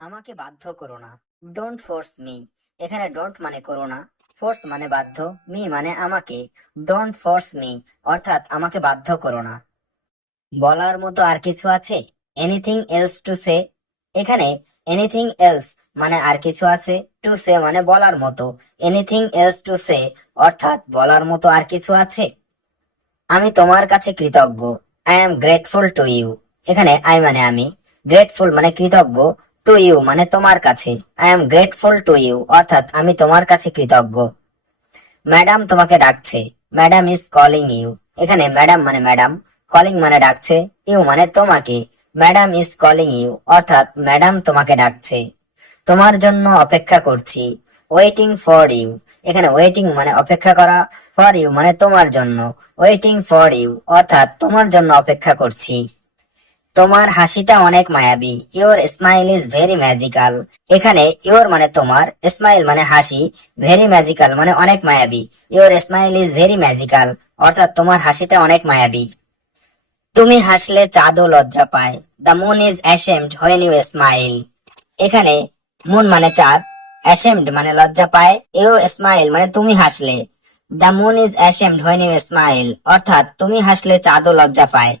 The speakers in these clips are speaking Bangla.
আমাকে বাধ্য করো না। Don't force me. এখানে ডোন্ট মানে করো না, ফোর্স মানে বাধ্য, মি মানে আমাকে। ডোন্ট ফোর্স মি অর্থাৎ আমাকে বাধ্য করো না। বলার মতো আর কিছু আছে? Anything else to say. এখানে এনিথিং এলস মানে আর কিছু আছে, টু সে মানে বলার মতো। এনিথিং এলস টু সে অর্থাৎ বলার মতো আর কিছু আছে? আমি তোমার কাছে কৃতজ্ঞ। I am grateful to you. এখানে আই মানে আমি, গ্রেটফুল মানে কৃতজ্ঞ, টু ইউ মানে তোমার কাছে। I am grateful to you অর্থাৎ আমি তোমার কাছে কৃতজ্ঞ। ম্যাডাম তোমাকে ডাকছে। Madam is calling you. এখানে ম্যাডাম মানে ম্যাডাম, কলিং মানে ডাকছে, ইউ মানে তোমাকে। ম্যাডাম ইজ কলিং ইউ অর্থাৎ ম্যাডাম তোমাকে ডাকছে। তোমার জন্য অপেক্ষা করছি। Waiting for you. এখানে ওয়েটিং মানে অপেক্ষা করা, ফর ইউ মানে তোমার জন্য। ওয়েটিং ফর ইউ অর্থাৎ তোমার জন্য অপেক্ষা করছি। তোমার হাসিটা অনেক মায়াবী। Your smile is very magical. এখানে ইওর মানে তোমার, স্মাইল মানে হাসি, ভেরি ম্যাজিক্যাল মানে অনেক মায়াবী। Your smile is very magical অর্থাৎ তোমার হাসিটা অনেক মায়াবী। তুমি হাসলে চাঁদও লজ্জা পায়। The moon is ashamed when you smile. এখানে মুন মানে চাঁদ, অ্যাশেমড মানে লজ্জা পায়, ইউ স্মাইল মানে তুমি হাসলে। The moon is ashamed when you smile অর্থাৎ তুমি হাসলে চাঁদও লজ্জা পায়।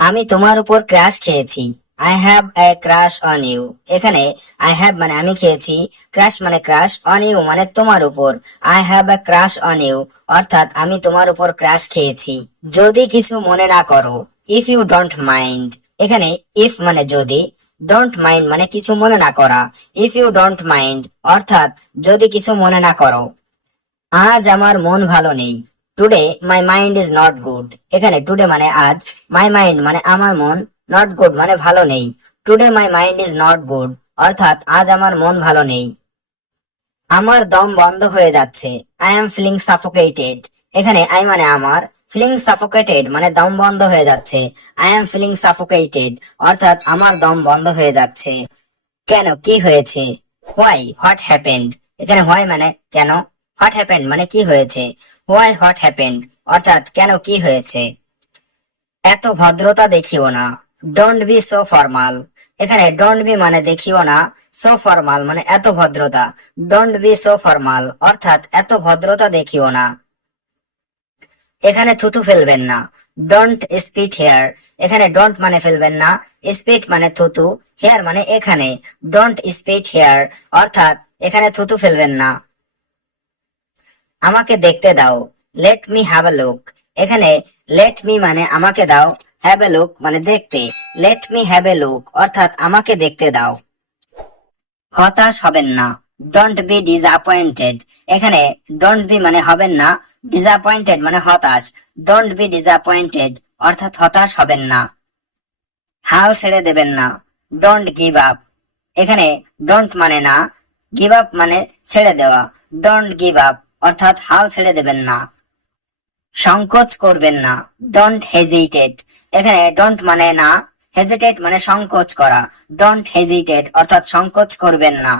আমি তোমার উপর ক্রাশ খেয়েছি। I have a crush on you. এখানে আই হ্যাভ মানে আমি খেয়েছি, ক্রাশ মানে ক্রাশ, অন ইউ মানে তোমার উপর। I have a crush on you অর্থাৎ আমি তোমার উপর ক্রাশ খেয়েছি। যদি কিছু মনে না করো। If you don't mind. এখানে ইফ মানে যদি, ডোন্ট মাইন্ড মানে কিছু মনে না করা। ইফ ইউ ডোন্ট মাইন্ড অর্থাৎ যদি কিছু মনে না করো। আজ আমার মন ভালো নেই। Today my mind is not good. এখানে টুডে মানে আজ, মাই মাইন্ড মানে আমার মন, নট গুড মানে ভালো নেই। Today my mind is not good অর্থাৎ আজ আমার মন ভালো নেই। আমার দম বন্ধ হয়ে যাচ্ছে। I am feeling suffocated. এখানে আই মানে আমার, ফিলিং সাফোকেটেড মানে দম বন্ধ হয়ে যাচ্ছে। আই এম ফিলিং সাফোকেটেড অর্থাৎ আমার দম বন্ধ হয়ে যাচ্ছে। কেন, কি হয়েছে? Why, what happened. এখানে হোয়াই মানে কেন, হোয়াট হ্যাপেন্ড মানে কি হয়েছে। হোয়াই হোয়াট হ্যাপেন্ড অর্থাৎ কেন কি হয়েছে। এত ভদ্রতা দেখিও না। Don't be so formal. এখানে ডোন্ট বি মানে দেখিও না, সো ফর্মাল মানে এত ভদ্রতা। ডোন্ট বি সো ফর্মাল অর্থাৎ এত ভদ্রতা দেখিও না। এখানে থুতু ফেলবেন না। Don't spit here. এখানে ডোন্ট মানে ফেলবেন না, স্পিট মানে থুতু, হেয়ার মানে এখানে। ডোন্ট স্পিট হেয়ার অর্থাৎ এখানে থুতু ফেলবেন না। আমাকে দেখতে দাও। Let me have a look. এখানে লেট মি মানে আমাকে দাও, হ্যাভ এ লুক মানে দেখতে। Let me have a look অর্থাৎ আমাকে দেখতে দাও। হতাশ হবেন না। Don't be disappointed. এখানে ডোন্ট বি মানে হবেন না, ডিসঅ্যাপয়েন্টেড মানে হতাশ। ডোন্ট বি ডিসঅ্যাপয়েন্টেড অর্থাৎ হতাশ হবেন না। হাল ছেড়ে দেবেন না। Don't give up. এখানে ডোন্ট মানে না, গিভ আপ মানে ছেড়ে দেওয়া। ডোন্ট গিভ আপ অর্থাৎ হাল ছেড়ে দেবেন না। সংকোচ করবেন না। Don't hesitate. এখানে ডোন্ট মানে না, হেজিটেট মানে সংকোচ করা। ডোন্ট হেজিটেট অর্থাৎ সংকোচ করবেন না।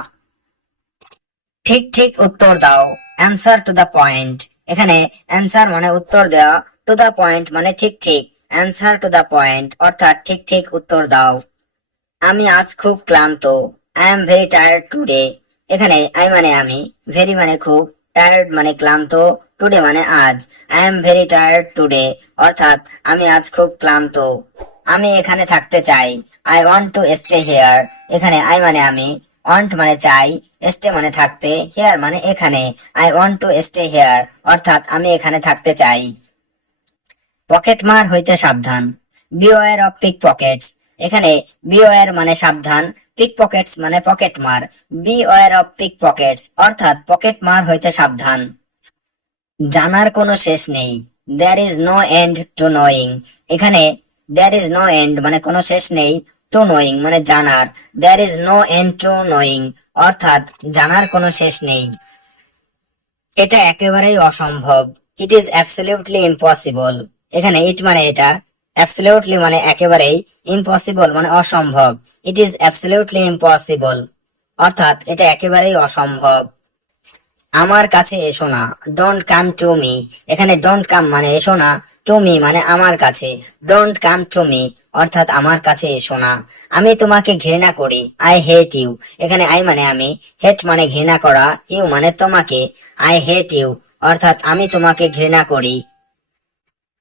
ঠিক ঠিক উত্তর দাও। Answer to the point. এখানে অ্যান্সার মানে উত্তর দেওয়া, টু দ্য পয়েন্ট মানে ঠিক ঠিক। অ্যান্সার টু দ্য পয়েন্ট অর্থাৎ ঠিক ঠিক উত্তর দাও। আমি আজ খুব ক্লান্ত। I am very tired today. এখানে আই মানে আমি, ভেরি মানে খুব, টায়ার্ড মানে ক্লান্ত, টুডে মানে আজ। I am very tired today অর্থাৎ আমি আজ খুব ক্লান্ত। আমি এখানে থাকতে চাই। I want to stay here. এখানে আই মানে আমি, ওয়ান্ট মানে চাই, স্টে মানে থাকতে, হিয়ার মানে এখানে। I want to stay here অর্থাৎ আমি এখানে থাকতে চাই। পকেটমার হইতে সাবধান। Beware of pick pockets. এখানে বিওয়ার মানে সাবধান, পিক পকেটস মানে পকেটমার। বিওয়ার অফ পিক পকেটস অর্থাৎ পকেটমার হইতে সাবধান। জানার কোনো শেষ নেই। There is no end to knowing. এখানে দেয়ার ইজ নো এন্ড মানে কোনো শেষ নেই, টু নোয়িং মানে জানার। There is no end to knowing অর্থাৎ জানার কোনো শেষ নেই। এটা একেবারেই অসম্ভব। It is absolutely impossible. এখানে ইট মানে এটা, অ্যাবসলিউটলি মানে একেবারেই, ইম্পসিবল মানে অসম্ভব। ইট ইজ অ্যাবসলিউটলি ইম্পসিবল অর্থাৎ এটা একেবারেই অসম্ভব। আমার কাছে এসো না। Don't come to me. এখানে ডোন্ট কাম মানে এসো না, টু মি মানে আমার কাছে। ডোন্ট কাম টু মি অর্থাৎ আমার কাছে এসো না। আমি তোমাকে ঘৃণা করি, আই হেট ইউ। এখানে আই মানে আমি, হেট মানে ঘৃণা করা, ইউ মানে তোমাকে। আই হেট ইউ অর্থাৎ আমি তোমাকে ঘৃণা করি।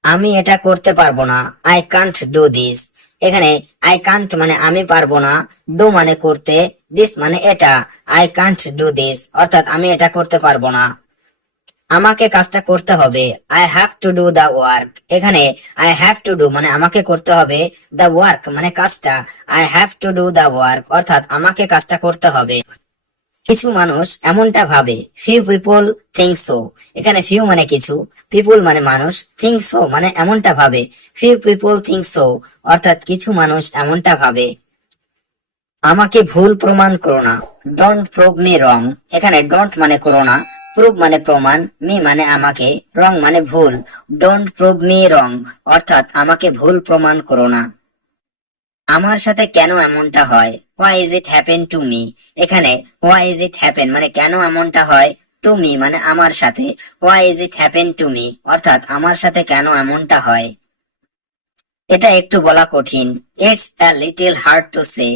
আমি এটা করতে পারবো না, আই কান্ট ডু দিস। এখানে আই কান্ট মানে আমি পারবো না, ডু মানে করতে, দিস মানে এটা। আই কান্ট ডু দিস অর্থাৎ আমি এটা করতে পারবো না। আমাকে কাজটা করতে হবে, I have to do the work. এখানে আই হ্যাভ টু ডু মানে আমাকে করতে হবে, দা ওয়ার্ক মানে কাজটা। I have to do the work অর্থাৎ আমাকে কাজটা করতে হবে। কিছু মানুষ এমনটা ভাবে, ফিউ পিপল থিঙ্ক সো। এখানে ফিউ মানে কিছু, পিপল মানে মানুষ, থিঙ্ক সো মানে এমনটা ভাবে। ফিউ পিপল থিঙ্ক সো অর্থাৎ কিছু মানুষ এমনটা ভাবে। আমাকে ভুল প্রমাণ করো না, ডোন্ট প্রুভ মি রং। এখানে ডোন্ট মানে করো না, প্রুভ মানে প্রমাণ, মি মানে আমাকে, রং মানে ভুল। ডোন্ট প্রুভ মি রং অর্থাৎ আমাকে ভুল প্রমাণ করো না। আমার সাথে কেন এমনটা হয়, why is it happen to me. এখানে হোয়াই ইজ ইট হ্যাপেন মানে কেন এমনটা হয়, টু মি মানে আমার সাথে, why is it happen to me অর্থাৎ আমার সাথে কেন এমনটা হয়। এটা একটু বলা কঠিন, it's a little hard to say.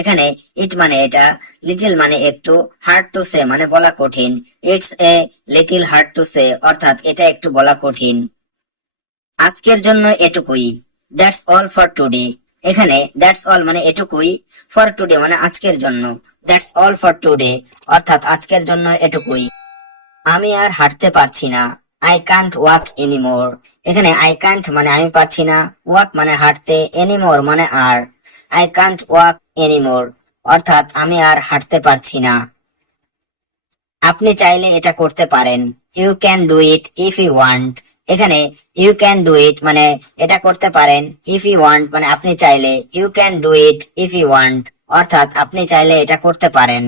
এখানে ইট মানে এটা, লিটল মানে একটু, হার্ড টু সে মানে বলা কঠিন। It's a little hard to say অর্থাৎ এটা একটু বলা কঠিন। আজকের জন্য এটুকুই, দ্যাটস অল ফর টুডে। এখানে দ্যাটস অল মানে এটুকুই, ফর টুডে মানে আজকের জন্য, দ্যাটস অল ফর টুডে অর্থাৎ আজকের জন্য এটুকুই। আমি আর হাঁটতে পারছি না, আই কান্ট ওয়াক এনিমোর। এখানে আই কান্ট মানে আমি পারছি না, ওয়াক মানে হাঁটতে, এনিমোর মানে আর। আই কান্ট ওয়াক এনিমোর অর্থাৎ আমি আর হাঁটতে পারছি না। আপনি চাইলে এটা করতে পারেন, you can do it if you want. এখানে ইউ ক্যান ডু ইট মানে এটা করতে পারেন, ইফ ইউ ওয়ান্ট মানে আপনি চাইলে, you can do it if you want অর্থাৎ আপনি চাইলে এটা করতে পারেন।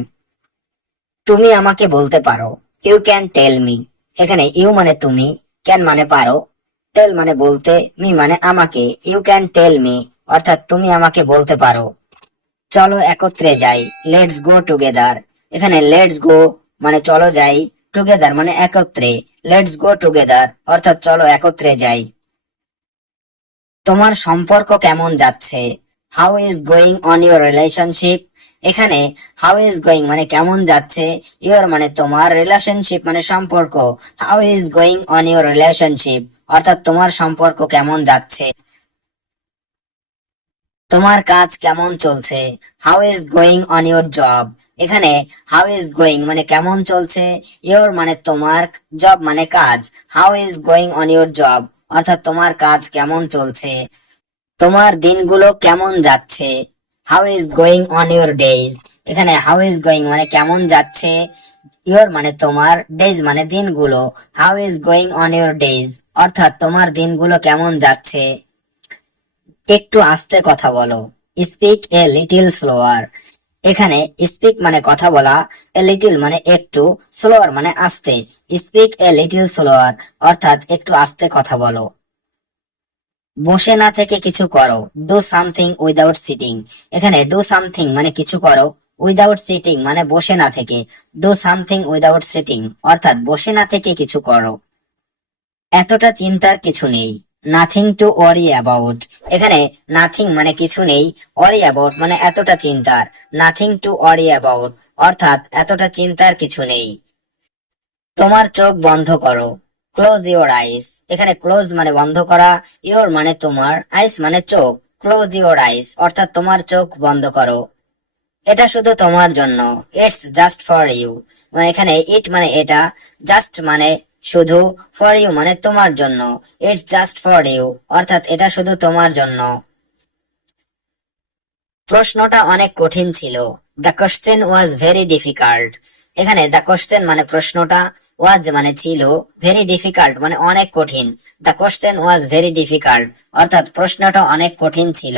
তুমি আমাকে বলতে পারো, ইউ ক্যান টেল মি। এখানে ইউ মানে তুমি, ক্যান মানে পারো, টেল মানে বলতে, মি মানে আমাকে। ইউ ক্যান টেল মি অর্থাৎ তুমি আমাকে বলতে পারো। চলো একত্রে যাই, লেটস গো টুগেদার। এখানে লেটস গো মানে চলো যাই, টুগেদার মানে একত্রে, লেটস গো টুগেদার অর্থাৎ চলো একত্রে যাই। তোমার সম্পর্ক কেমন যাচ্ছে, how is going on your relationship. এখানে হাউ ইজ গোয়িং মানে কেমন যাচ্ছে, ইউর মানে তোমার, রিলেশনশিপ মানে সম্পর্ক। How is going on your relationship অর্থাৎ তোমার সম্পর্ক কেমন যাচ্ছে। তোমার কাজ কেমন চলছে, how is going on your job. এখানে হাউ ইজ গোয়িং মানে কেমন চলছে, ইউর মানে তোমার, জব মানে কাজ। How is going on your job অর্থাৎ তোমার কাজ কেমন চলছে। তোমার দিনগুলো কেমন যাচ্ছে, how is going on your days. এখানে হাউ ইজ গোয়িং মানে কেমন যাচ্ছে, ইউর মানে তোমার, ডেজ মানে দিনগুলো। How is going on your days অর্থাৎ তোমার দিনগুলো কেমন যাচ্ছে। একটু আস্তে কথা বলো, স্পিক এ লিটিল স্লোয়ার। এখানে স্পিক মানে কথা বলা, এ লিটিল মানে একটু, স্লোয়ার মানে আস্তে। স্পিক এ লিটিল স্লোয়ার অর্থাৎ একটু আস্তে কথা বলো। বসে না থেকে কিছু করো, ডু সামথিং উইদাউট সিটিং। এখানে ডু সামথিং মানে কিছু করো, উইদাউট সিটিং মানে বসে না থেকে। ডু সামথিং উইদাউট সিটিং অর্থাৎ বসে না থেকে কিছু করো। এতটা চিন্তার কিছু নেই, নাথিং টু ওয়ারি অ্যাবাউট। এখানে নাথিং মানে কিছু নেই, ওয়ারি অ্যাবাউট মানে এতটা চিন্তার। নাথিং টু ওয়ারি অ্যাবাউট অর্থাৎ এতটা চিন্তার কিছু নেই। তোমার চোখ বন্ধ করো, ক্লোজ ইওর আইস। এখানে ক্লোজ মানে বন্ধ করা, ইওর মানে তোমার, আইস মানে চোখ। ক্লোজ ইওর আইস অর্থাৎ তোমার চোখ বন্ধ করো। এটা শুধু তোমার জন্য, ইটস জাস্ট ফর ইউ। এখানে ইট মানে এটা, জাস্ট মানে শুধু, ফর ইউ মানে তোমার জন্য। ইটস জাস্ট ফর ইউ অর্থাৎ এটা শুধু তোমার জন্য। প্রশ্নটা অনেক কঠিন ছিল, the question was very difficult. এখানে দ্য কোশ্চেন মানে প্রশ্নটা, ওয়াজ মানে ছিল, ভেরি ডিফিকাল্ট মানে অনেক কঠিন। The question was very difficult অর্থাৎ প্রশ্নটা অনেক কঠিন ছিল।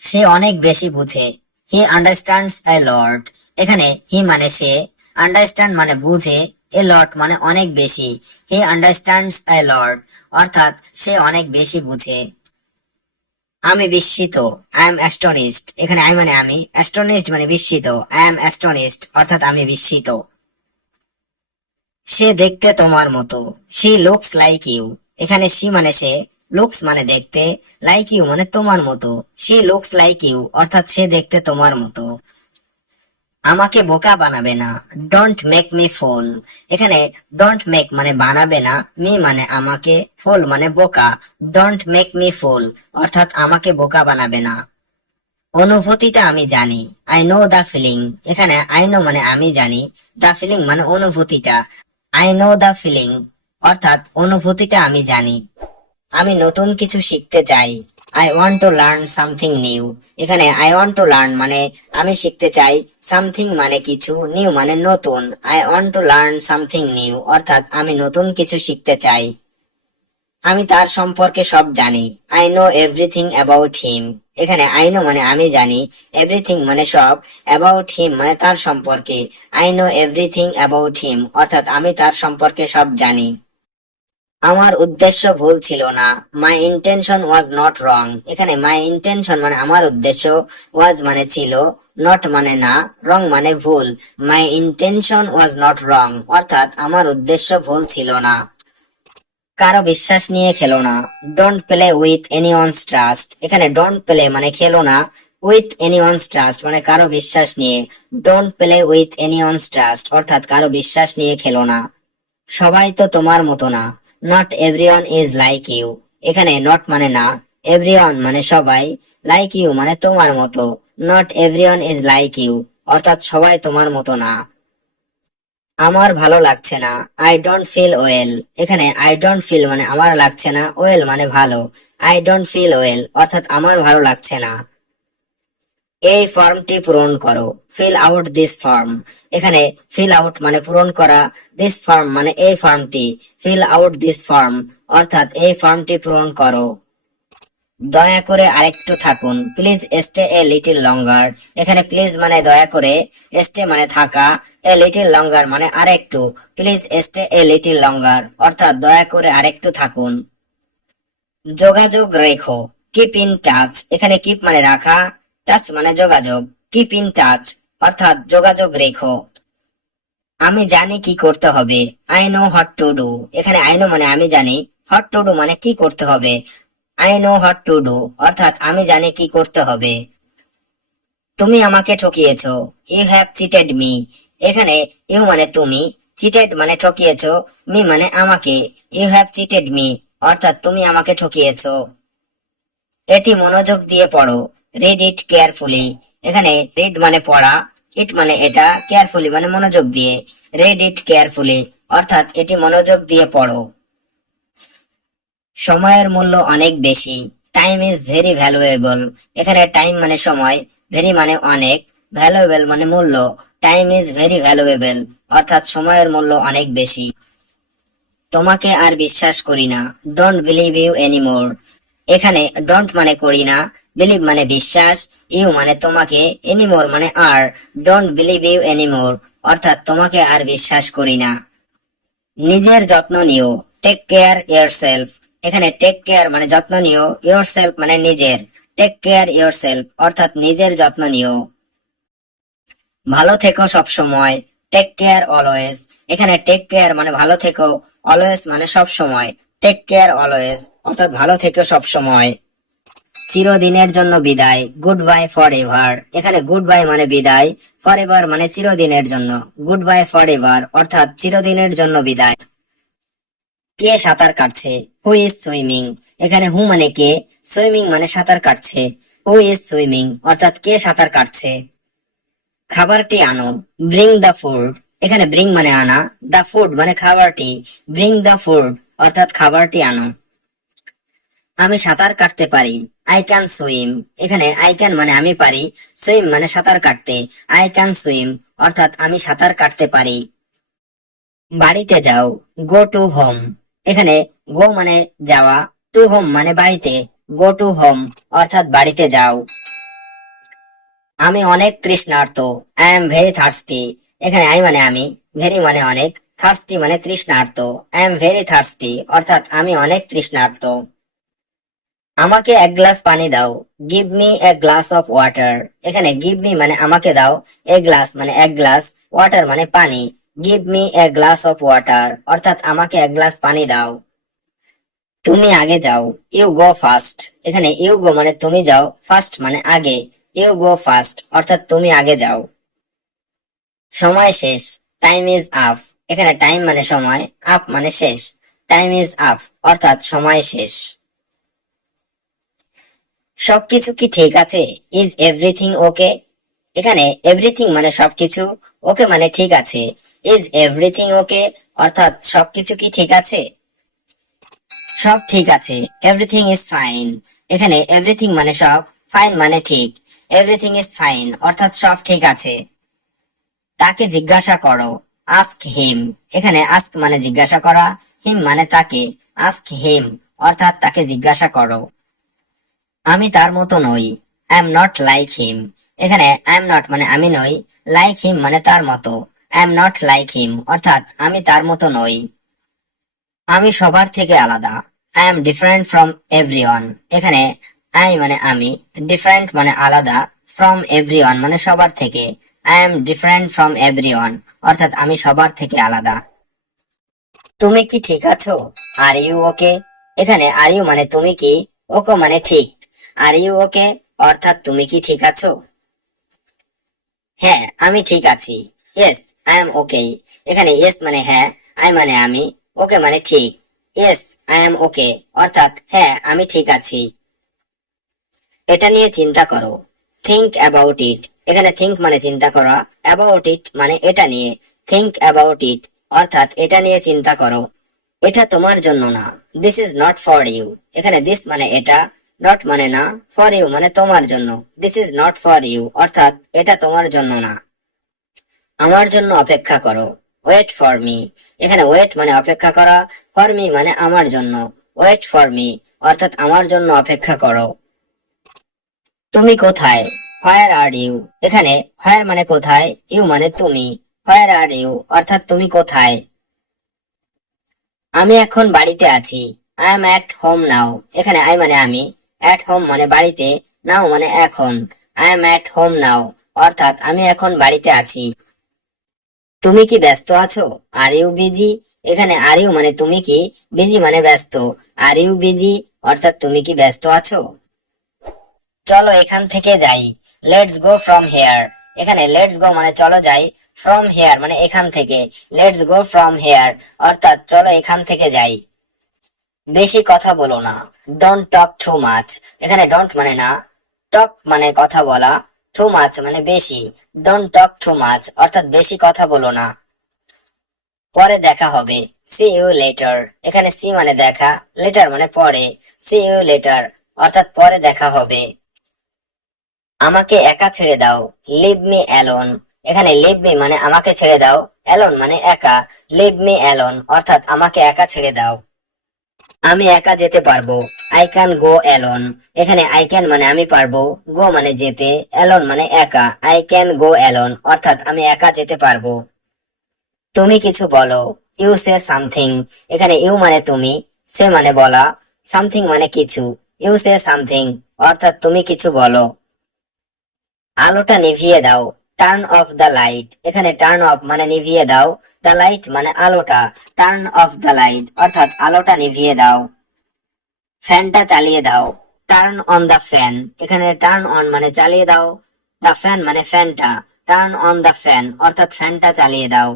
সে অনেক বেশি বুঝে, হি আন্ডারস্ট্যান্ডস এ লট। এখানে হি মানে সে, আন্ডারস্ট্যান্ড মানে বুঝে, এ লট মানে অনেক বেশি। হি আন্ডারস্ট্যান্ডস এ লট অর্থাৎ সে অনেক বেশি বুঝে। আমি বিস্মিত, আই এম অ্যাস্টনিশড। এখানে আই মানে আমি, অ্যাস্টনিশড মানে বিস্মিত, আই এম অ্যাস্টনিশড অর্থাৎ আমি বিস্মিত। সে দেখতে তোমার মতো, শি লুকস লাইক ইউ। এখানে শি মানে সে, লুকস মানে দেখতে, লাইক ইউ মানে তোমার মতো, শি লুকস লাইক ইউ অর্থাৎ সে দেখতে তোমার মতো। আমাকে বোকা বানাবে না, ডোন্ট মেক মি ফুল। এখানে ডোন্ট মেক মানে বানাবে না, মি মানে আমাকে, ফুল মানে বোকা। ডোন্ট মেক মি ফুল অর্থাৎ আমাকে বোকা বানাবে না। অনুভূতিটা আমি জানি, আই নো দা ফিলিং। এখানে আই নো মানে আমি জানি, দা ফিলিং মানে অনুভূতিটা। আই নো দা ফিলিং অর্থাৎ অনুভূতিটা আমি জানি। আমি নতুন কিছু শিখতে চাই, I want to learn something new. এখানে আই ওয়ান্ট টু লার্ন মানে আমি শিখতে চাই, সামথিং মানে কিছু, নিউ মানে নতুন। I want to learn something new অর্থাৎ আমি নতুন কিছু শিখতে চাই। আমি তার সম্পর্কে সব জানি, I know everything about him. এখানে আই নো মানে আমি জানি, এভরিথিং মানে সব, অ্যাবাউট হিম মানে তার সম্পর্কে। I know everything about him অর্থাৎ আমি তার সম্পর্কে সব জানি। আমার উদ্দেশ্য ভুল ছিল না, মাই ইন্টেনশন ওয়াজ নট রং। এখানে মাই ইন্টেনশন মানে আমার উদ্দেশ্য, ওয়াজ মানে ছিল, নট মানে না, রং মানে ভুল। মাই ইন্টেনশন ওয়াজ নট রং অর্থাৎ আমার উদ্দেশ্য ভুল ছিল না। কারো বিশ্বাস নিয়ে খেলো না, don't play with anyone's trust. এখানে ডোন্ট প্লে মানে খেলো না, উইথ এনিওয়ানস ট্রাস্ট মানে কারো বিশ্বাস নিয়ে। Don't play with anyone's trust অর্থাৎ কারো বিশ্বাস নিয়ে খেলো না। সবাই তো তোমার মতো না, not everyone is like you. এখানে নট মানে না, এভরিওয়ান মানে সবাই, লাইক ইউ মানে তোমার মতো। Not everyone is like you অর্থাৎ সবাই তোমার মতো না। আমার ভালো লাগছে না, আই ডোন্ট ফিল ওয়েল। এখানে আই ডোন্ট ফিল মানে আমার লাগছে না, ওয়েল মানে ভালো। আই ডোন্ট ফিল ওয়েল অর্থাৎ আমার ভালো লাগছে না। এই ফর্মটি পূরণ করো, ফিল আউট দিস ফর্ম। এখানে ফিল আউট মানে পূরণ করা, দিস ফর্ম মানে এই ফর্মটি। ফিল আউট দিস ফর্ম অর্থাৎ এই ফর্মটি পূরণ করো। দয়া করে আরেকটু থাকুন, প্লিজ স্টে এ লিটল লঙ্গার। এখানে প্লিজ মানে দয়া করে, স্টে মানে থাকা, এ লিটল লঙ্গার মানে আরেকটু, প্লিজ স্টে এ লিটল লঙ্গার অর্থাৎ দয়া করে আরেকটু থাকুন। যোগাযোগ রেখো, কিপ ইন টাচ। এখানে কিপ মানে রাখা, টাচ মানে যোগাযোগ। কিপ ইন টাচ অর্থাৎ যোগাযোগ রেখো। আমি জানি কি করতে হবে, I know what to do. এখানে আই নো মানে আমি জানি, হোয়াট টু ডু মানে কি করতে হবে। I know what to do অর্থাৎ আমি জানি কি করতে হবে। তুমি আমাকে ঠকিয়েছো, ইউ হ্যাভ চিটেড মি। এখানে ইউ মানে তুমি, চিটেড মানে ঠকিয়েছো, মি মানে আমাকে। ইউ হ্যাভ চিটেড মি অর্থাৎ তুমি আমাকে ঠকিয়েছো। এটি মনোযোগ দিয়ে পড়ো, রিড ইট কেয়ারফুলি। এখানে রিড মানে পড়া, ইট মানে এটা, কেয়ারফুলি মানে মনোযোগ দিয়ে। রিড ইট কেয়ারফুলি অর্থাৎ এটি মনোযোগ দিয়ে পড়ো। সময়ের মূল্য অনেক বেশি, টাইম ইজ ভেরি ভ্যালুয়েবল। এখানে টাইম মানে সময়, ভেরি মানে অনেক, ভ্যালুয়েবল মানে মূল্য। টাইম ইজ ভেরি ভ্যালুয়েবল অর্থাৎ সময়ের মূল্য অনেক বেশি। তোমাকে আর বিশ্বাস করি না, ডোন্ট বিলিভ ইউ এনিমোর। এখানে ডোন্ট মানে করি না, বিলিভ মানে বিশ্বাস, ইউ মানে তোমাকে, এনিমোর মানে আর। ডোন্ট বিলিভ ইউ এনিমোর অর্থাৎ তোমাকে আর বিশ্বাস করি না। নিজের যত্ন নিও, টেক কেয়ার ইয়ারসেলফ। এখানে টেক কেয়ার মানে যত্ন নিও, ইয়ারসেলফ মানে নিজের। টেক কেয়ার ইয়ারসেলফ অর্থাৎ নিজের যত্ন নিও। ভালো থেকো সব সময়, টেক কেয়ার অলওয়েজ। এখানে টেক কেয়ার মানে ভালো থেকো, অলওয়েজ মানে সব সময়। টেক কেয়ার অলওয়েজ অর্থাৎ ভালো থেকো সব সময়। চিরদিনের জন্য বিদায়, গুড বাই ফর এভার। এখানে গুড বাই মানে বিদায়, ফর এভার মানে চিরদিনের জন্য। গুড বাই ফর এভার অর্থাৎ চিরদিনের জন্য বিদায়। কে সাঁতার কাটছে, হু ইজ সুইমিং। এখানে হু মানে কে, সুইমিং মানে সাঁতার কাটছে। হু ইজ সুইমিং অর্থাৎ কে সাঁতার কাটছে। খাবারটি আনো, ব্রিং দ্য ফুড। এখানে ব্রিং মানে আনা, দ্য ফুড মানে খাবারটি। ব্রিং দ্য ফুড অর্থাৎ খাবারটি আনো। আমি সাঁতার কাটতে পারি, আই ক্যান সুইম। এখানে আই ক্যান মানে আমি পারি, সুইম মানে সাঁতার কাটতে। আই ক্যান সুইম অর্থাৎ আমি সাঁতার কাটতে পারি। বাড়িতে যাও, গো টু হোম। এখানে গো মানে যাওয়া, টু হোম মানে বাড়িতে। গো টু হোম অর্থাৎ বাড়িতে যাও। আমি অনেক তৃষ্ণার্ত, আই এম ভেরি থার্স্টি। এখানে আই মানে আমি, ভেরি মানে অনেক, থার্স্টি মানে তৃষ্ণার্ত। আই এম ভেরি থার্স্টি অর্থাৎ আমি অনেক তৃষ্ণার্ত। আমাকে এক গ্লাস পানি দাও, give me a glass of water. এখানে গিভ মি মানে আমাকে দাও, এ গ্লাস মানে এক গ্লাস, ওয়াটার মানে পানি। Give me a glass of water অর্থাৎ আমাকে এক গ্লাস পানি দাও। তুমি আগে যাও, ইউ গো ফার্স্ট। এখানে ইউ গো মানে তুমি যাও, ফার্স্ট মানে আগে, ইউ গো ফার্স্ট অর্থাৎ তুমি আগে যাও। সময় শেষ, টাইম ইজ আপ। এখানে টাইম মানে সময়, আপ মানে শেষ, টাইম ইজ আপ অর্থাৎ সময় শেষ। সবকিছু কি ঠিক আছে, ইজ এভরিথিং ওকে। এখানে এভরিথিং মানে সবকিছু, ওকে মানে ঠিক আছে, ইজ এভরিথিং ওকে অর্থাৎ সবকিছু কি ঠিক আছে। সব ঠিক আছে, এভরিথিং ইজ ফাইন। এখানে এভরিথিং মানে সব, ফাইন মানে ঠিক, এভরিথিং ইজ ফাইন অর্থাৎ সব ঠিক আছে। তাকে জিজ্ঞাসা করো, আস্ক হিম। এখানে আস্ক মানে জিজ্ঞাসা করা, হিম মানে তাকে, আস্ক হিম অর্থাৎ তাকে জিজ্ঞাসা করো। আমি তার মতো নই, I am not like him. এখানে আই এম নট মানে আমি নই, লাইক হিম মানে তার মতো, I am not like him অর্থাৎ আমি তার মতো নই। আমি সবার থেকে আলাদা, I am different from everyone. এখানে আই মানে আমি, ডিফারেন্ট মানে আলাদা, ফ্রম এভরিওয়ান মানে সবার থেকে, I am different from everyone অর্থাৎ আমি সবার থেকে আলাদা। তুমি কি ঠিক আছো, আর ইউ ওকে। এখানে আর ইউ মানে তুমি কি, ওকে মানে ঠিক, আর ইউ ওকে অর্থাৎ তুমি কি ঠিক আছো। হ্যাঁ আমি ঠিক আছি, ইয়েস আই এম ওকে। এখানে ইয়েস মানে হ্যাঁ, আই মানে আমি, ওকে মানে ঠিক, ইয়েস আই এম ওকে অর্থাৎ হ্যাঁ আমি ঠিক আছি। এটা নিয়ে চিন্তা করো, থিঙ্ক অ্যাবাউট ইট। এখানে থিঙ্ক মানে চিন্তা করা, অ্যাবাউট ইট মানে এটা নিয়ে, থিঙ্ক অ্যাবাউট ইট অর্থাৎ এটা নিয়ে চিন্তা করো। এটা তোমার জন্য না, this is not for you. এখানে দিস মানে এটা, নট মানে না, ফর ইউ মানে তোমার জন্য, this is not for you অর্থাৎ এটা তোমার জন্য না। আমার জন্য অপেক্ষা করো, ওয়েট ফর মি। এখানে ওয়েট মানে অপেক্ষা করা, ফর মি মানে আমার জন্য, ওয়েট ফর মি অর্থাৎ আমার জন্য অপেক্ষা করো। তুমি কোথায়, হোয়ার আর ইউ। এখানে হোয়ার মানে কোথায়, ইউ মানে তুমি, হোয়ার আর ইউ অর্থাৎ তুমি কোথায়। আমি এখন বাড়িতে আছি, I am at home now. এখানে আই মানে আমি, অ্যাট হোম মানে বাড়িতে, নাও মানে এখন, I am at home now অর্থাৎ আমি এখন বাড়িতে আছি। তুমি কি ব্যস্ত আছো, আর ইউ বিজি। এখানে আর ইউ মানে তুমি কি, বিজি মানে ব্যস্ত, আর ইউ বিজি অর্থাৎ তুমি কি ব্যস্ত আছো। চলো এখান থেকে যাই, লেটস গো ফ্রম হেয়ার। এখানে লেটস গো মানে চলো যাই, ফ্রম হেয়ার মানে এখান থেকে, লেটস গো ফ্রম হেয়ার অর্থাৎ চলো এখান থেকে যাই। বেশি কথা বলো না, ডোন্ট টক টু মাচ। এখানে ডোন্ট মানে না, টক মানে কথা বলা, টু মাচ মানে বেশি, ডোন্ট টক টু মাচ অর্থাৎ বেশি কথা বলো না। পরে দেখা হবে, সি ইউ লেটার। এখানে সি মানে দেখা, লেটার মানে পরে, সি ইউ লেটার অর্থাৎ পরে দেখা হবে। আমাকে একা ছেড়ে দাও, লিভ মি অ্যালোন। এখানে লিভ মি মানে আমাকে ছেড়ে দাও, অ্যালোন মানে একা, লিভ মি অ্যালোন অর্থাৎ আমাকে একা ছেড়ে দাও। আমি একা যেতে পারবো, আই ক্যান গো অ্যালোন। এখানে আই ক্যান মানে আমি পারবো, গো মানে যেতে, অ্যালোন মানে একা, আই ক্যান গো অ্যালোন অর্থাৎ আমি একা যেতে পারবো। তুমি কিছু বলো, ইউ সে সামথিং। এখানে ইউ মানে তুমি, সে মানে বলা, সামথিং মানে কিছু, ইউ সে সামথিং অর্থাৎ তুমি কিছু বলো। আলোটা নিভিয়ে দাও, টার্ন অফ দ্য লাইট। এখানে টার্ন অফ মানে নিভিয়ে দাও, দ্য লাইট মানে আলোটা, টার্ন অফ দ্য লাইট অর্থাৎ আলোটা নিভিয়ে দাও। ফ্যানটা চালিয়ে দাও, টার্ন অন দ্য ফ্যান। এখানে টার্ন অন মানে চালিয়ে দাও, দ্য ফ্যান মানে ফ্যানটা, টার্ন অন দ্য ফ্যান অর্থাৎ ফ্যানটা চালিয়ে দাও।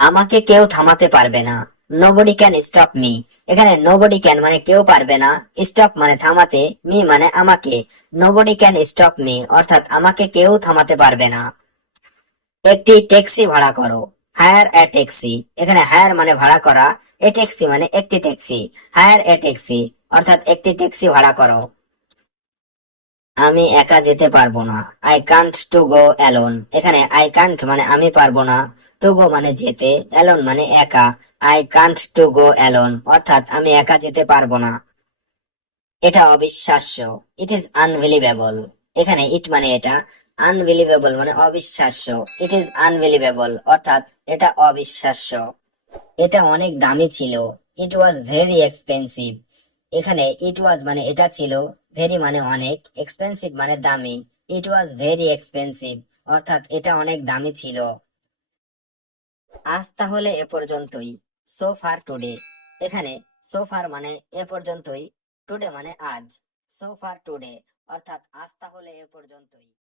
আমাকে কেউ থামাতে পারবে না, নোবডি ক্যান স্টপ মি। এখানে নোবডি ক্যান মানে কেউ পারবে না, স্টপ মানে থামাতে, মি মানে আমাকে, নোবডি ক্যান স্টপ মি অর্থাৎ আমাকে কেউ থামাতে পারবে না। একটি ট্যাক্সি ভাড়া করো, হায়ার এ ট্যাক্সি। এখানে হায়ার মানে ভাড়া করা, এ ট্যাক্সি মানে একটি ট্যাক্সি, হায়ার এ ট্যাক্সি অর্থাৎ একটি ট্যাক্সি ভাড়া করো। আমি একা যেতে পারবো না, I can't to go alone. এখানে আই কান্ট মানে আমি পারবো না, টু গো মানে যেতে, অ্যালোন মানে একা, I can't to go alone অর্থাৎ আমি একা যেতে পারবো না। এটা অবিশ্বাস্য, ইট ইজ আনবিলিভেবল। এখানে ইট মানে এটা, আনবিলিভেবল মানে অবিশ্বাস্য, ইট ইজ আনবিলিভেবল অর্থাৎ এটা অবিশ্বাস্য। এটা অনেক দামি ছিল, ইট ওয়াজ ভেরি এক্সপেন্সিভ। এখানে ইট ওয়াজ মানে এটা ছিল, ভেরি মানে অনেক, এক্সপেন্সিভ মানে দামি, ইট ওয়াজ ভেরি এক্সপেন্সিভ অর্থাৎ এটা অনেক দামি ছিল। আজ তাহলে এ পর্যন্তই, সো ফার টুডে। এখানে সো ফার মানে এ পর্যন্তই, টুডে মানে আজ। সো ফার টুডে অর্থাৎ আজ তাহলে এ পর্যন্তই।